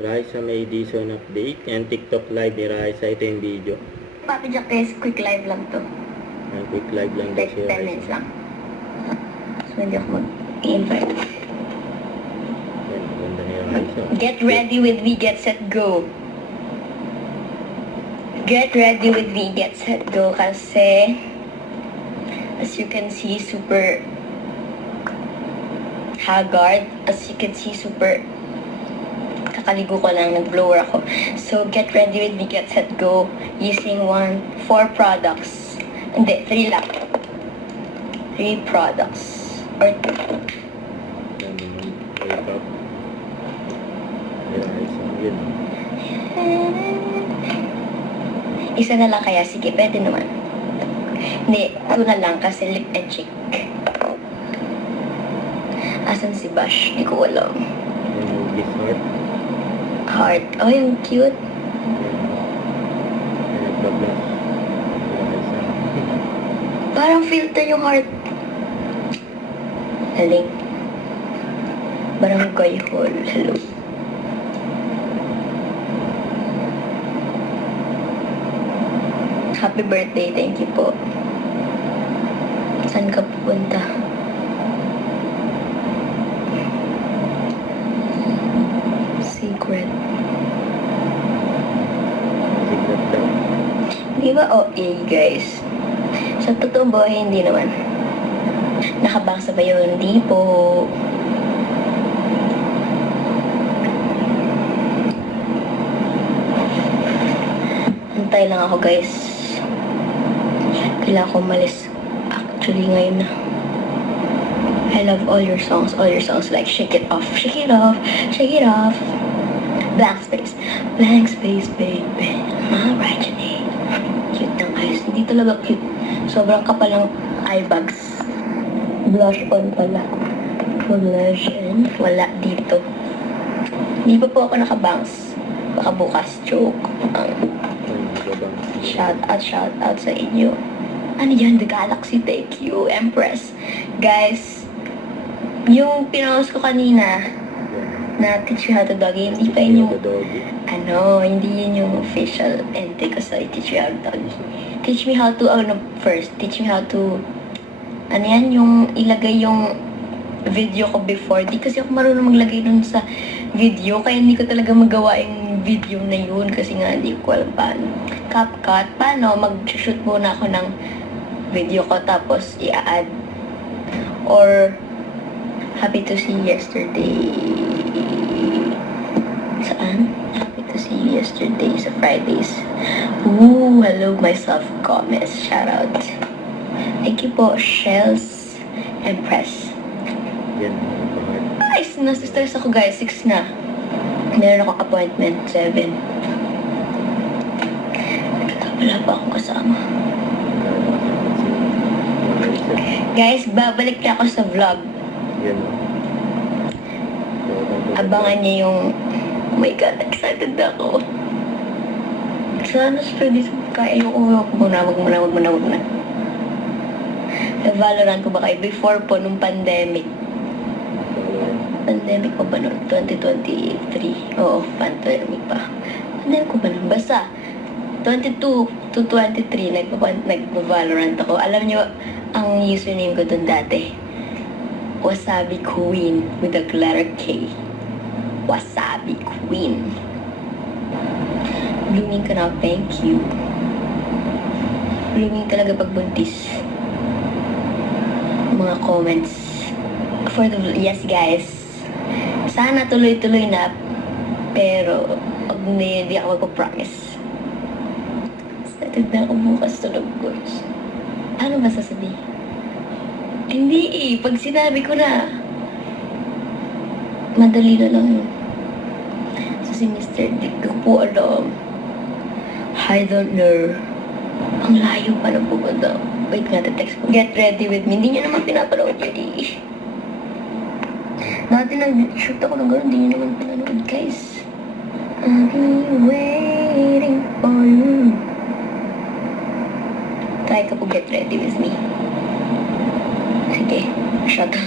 Raisa may edition update and TikTok live ni Raisa. Ito yung video. Papi Jack guys, quick live lang to. Ay, quick live lang daw Like si 10 minutes Raisa. lang. So hindi ako mag-invite. Yan, ganda ni Raisa. Get ready with V, get set, go. Get ready with V, get set, go. Kasi, as you can see, super haggard. As you can see, super kakaligo ko lang, nag-blower ako. So, get ready with me, get set, go. Using 4 products. Hindi, 3 lang. 3 products. Or 2. Yan yung makeup. Ni Raisa. Yun. Isa na lang kaya, sige, pwede naman. Hindi, 2 na lang kasi lip and cheek. Asan si Bash? Hindi ko alam. Yan yung kiss heart. Heart. Oh, yung cute. Yan nagpa-blush. Si Raisa. Parang filter yung heart. Haling. Barangay Hall. Hello. Happy birthday. Thank you po. Saan ka pupunta? Secret. Secret daw. Di ba OA, guys? Sa totoong buhay, hindi naman. Nakabangsa ba yun? Hindi po. Antay lang ako, guys. Kailangan ko umalis. Actually, ngayon na. I love all your songs. All your songs like Shake It Off. Shake it off. Shake it off. Blank space. Blank space, baby. Alright, Janine. Cute ng eyes. Hindi talaga cute. Sobrang kapal ng eye bags. Blush on pala. Blush on. Wala dito. Hindi pa po ako nakabangs. Baka bukas. Joke. Ay, nagabang. Shout out sa inyo. Ano yan? The Galaxy. Thank you, Empress. Guys, yung pinost ko kanina na Teach You How to Doggy, hindi pa yun yung, hindi yun yung official entry ko sa Teach You How to Doggy. Teach me how to, first, teach me how to, yung ilagay yung video ko before. Di kasi ako marunong maglagay dun sa video, kaya hindi ko talaga magawa yung video na yun kasi nga hindi ko alam paano. CapCut, paano? Mag-shoot muna ako ng video ko tapos i-add. Or, happy to see you yesterday. Saan? Happy to see you yesterday sa Fridays. Ooh, hello myself, Gomez. Shout out. Thank you po, Shells Empress. Yan, nagpa-heart. Guys, nasa-stress ako guys. 6 na. Meron akong appointment. 7. Wala pa akong kasama. Guys, babalik na ako sa vlog. Yan. Abangan niyo yung... Oh my God, excited na ako. Sana pwede kaya yung wag muna. Valorant ko ba kayo? Before po, nung pandemic. Pandemic pa ba noon? 2023. Oo, pandemic pa. Pandemic ko ba noon? Basta, 22 to 23, nagpa-Valorant ako. Alam nyo, ang username ko dun dati, Wasabi Queen with the letter K. Wasabi Queen. Blooming ka na, thank you. Blooming talaga pag buntis. Mga comments. Yes guys. Sana tuloy-tuloy na. Pero, hindi ako magpa-promise. Excited na ako bukas tulog guys. Ano ba sasabihin? Hindi eh. Pag sinabi ko na, madali na lang yun. So si Mr. Dick ko po alam. I don't know. Ang layo pa na pupunta. Wait nga, text ko. Get ready with me. Hindi niya naman pinapanood yun eh. Dati nag-shoot ako ng gano'n. Hindi niya naman pinanood guys. I'll be waiting for you. Try ka po get ready with me. Sige, shut up.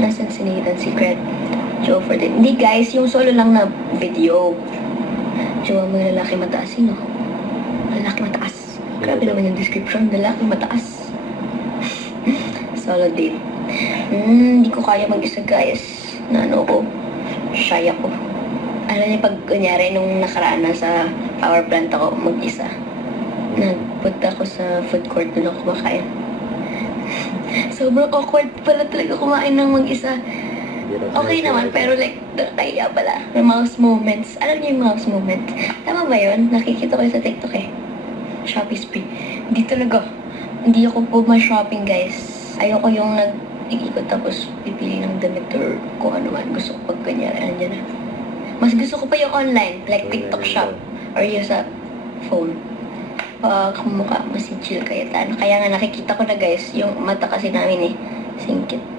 Nasaan si Nathan Secret? Joe for the... Hindi guys, yung solo lang na video. Jowa mo yung lalaki mataas yun, no? Lalaki mataas. Grabe naman yung description, lalaki mataas. Solo date. Hindi ko kaya mag-isa guys. Na ano ko, shy ako. Alam niyo pag kunyari nung nakaraan na sa power plant ako mag-isa. Nagpunta ako sa food court doon ako kumakain. Sobrang awkward pala talaga kumain ng mag-isa. Okay naman, pero like, nakakaya pala. May mouse moments. Alam niyo yung mouse moments? Tama ba yun? Nakikita ko yun sa TikTok eh. Shopee spree. Hindi talaga. Hindi ako po ma-shopping guys. Ayoko yung nag-ikot tapos pipili ng damit or kung ano man. Gusto ko pag kanyari, andyan na. Mas gusto ko pa yung online, like TikTok shop. Or yung sa phone. Pag mukha mo si Jill Cayetano. Kaya nga nakikita ko na guys, yung mata kasi namin eh. Singkit.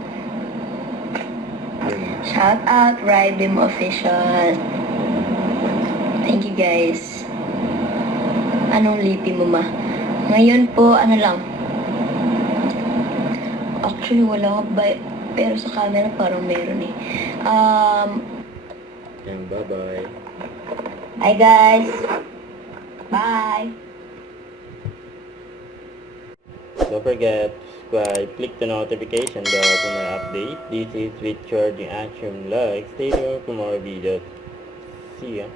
Shout out, Rybim Official. Thank you guys. Anong lipi mo ma? Ngayon po, ano lang. Actually, wala ka ba? Pero sa camera parang meron eh. And bye-bye. Hi guys. Bye. Don't forget to subscribe, click the notification bell for my update. This is Richard the Action Vlog. Stay tuned for more videos. See ya.